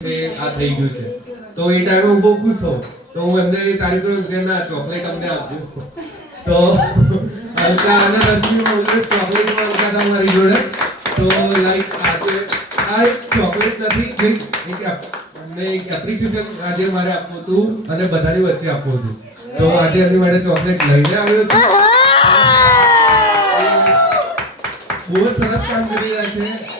આ થઈ ગયું છે તો એ ટાઈમે હું બહુ ખુશ હોઉં તો હું એમને તારીખ કે ના ચોકલેટ અમને આપજો તો હલકા અને રશ્મિ ઓલરેડી ચોકલેટ માં હતા મારી જોડે તો લાઈક આજે આ એક ચોકલેટ નથી અમને એક એપ્રિસિએશન આજે મારે આપવું હતું અને બધાની વચ્ચે આપવું હતું તો આજે એમની માટે ચોકલેટ લઈને આવ્યો છું બહુ જ સરસ કામ કરી રહ્યા છે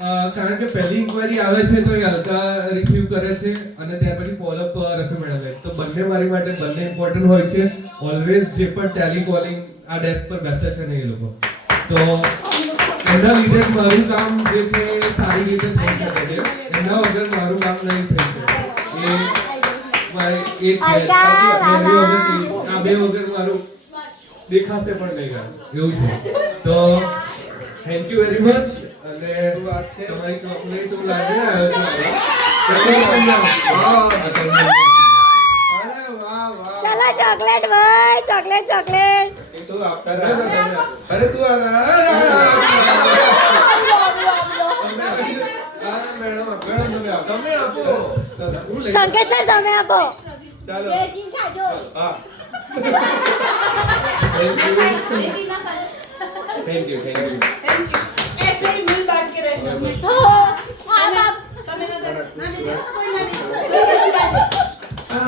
કારણ કે પહેલી ઇન્ક્વાયરી આવે છે તો એ હલકા રિસીવ કરે છે અને ત્યાર પછી ફોલોઅપ રશ્મિ મેડમ લે તો બંને મારી માટે બંને ઇમ્પોર્ટન્ટ હોય છે ઓલવેઝ જે પણ ટેલિકોલિંગ આ ડેસ્ક પર બેસે છે ને એ લોકો તો એના લીધે મારું કામ જે છે એ સારી રીતે થઈ શકે છે એના વગર મારું કામ નહીં થઈ શકે એ છે આ બે વગર મારું દેખાશે પણ નહીં કામ એવું છે તો થેન્ક યુ વેરી મચ અને તમારી ચોકલેટ હું લાવીને આવ્યો છું ચલો ચોકલેટ ભાઈ ચોકલેટ ચોકલેટ એ તો આપતા રહે અરે તું આ મેડમ તમે આપો સંકેત સર તમે આપો ચાલો હા થેન્ક યુ ऐसे ही मिल बांट के रहना हो आप तमिल कोई ना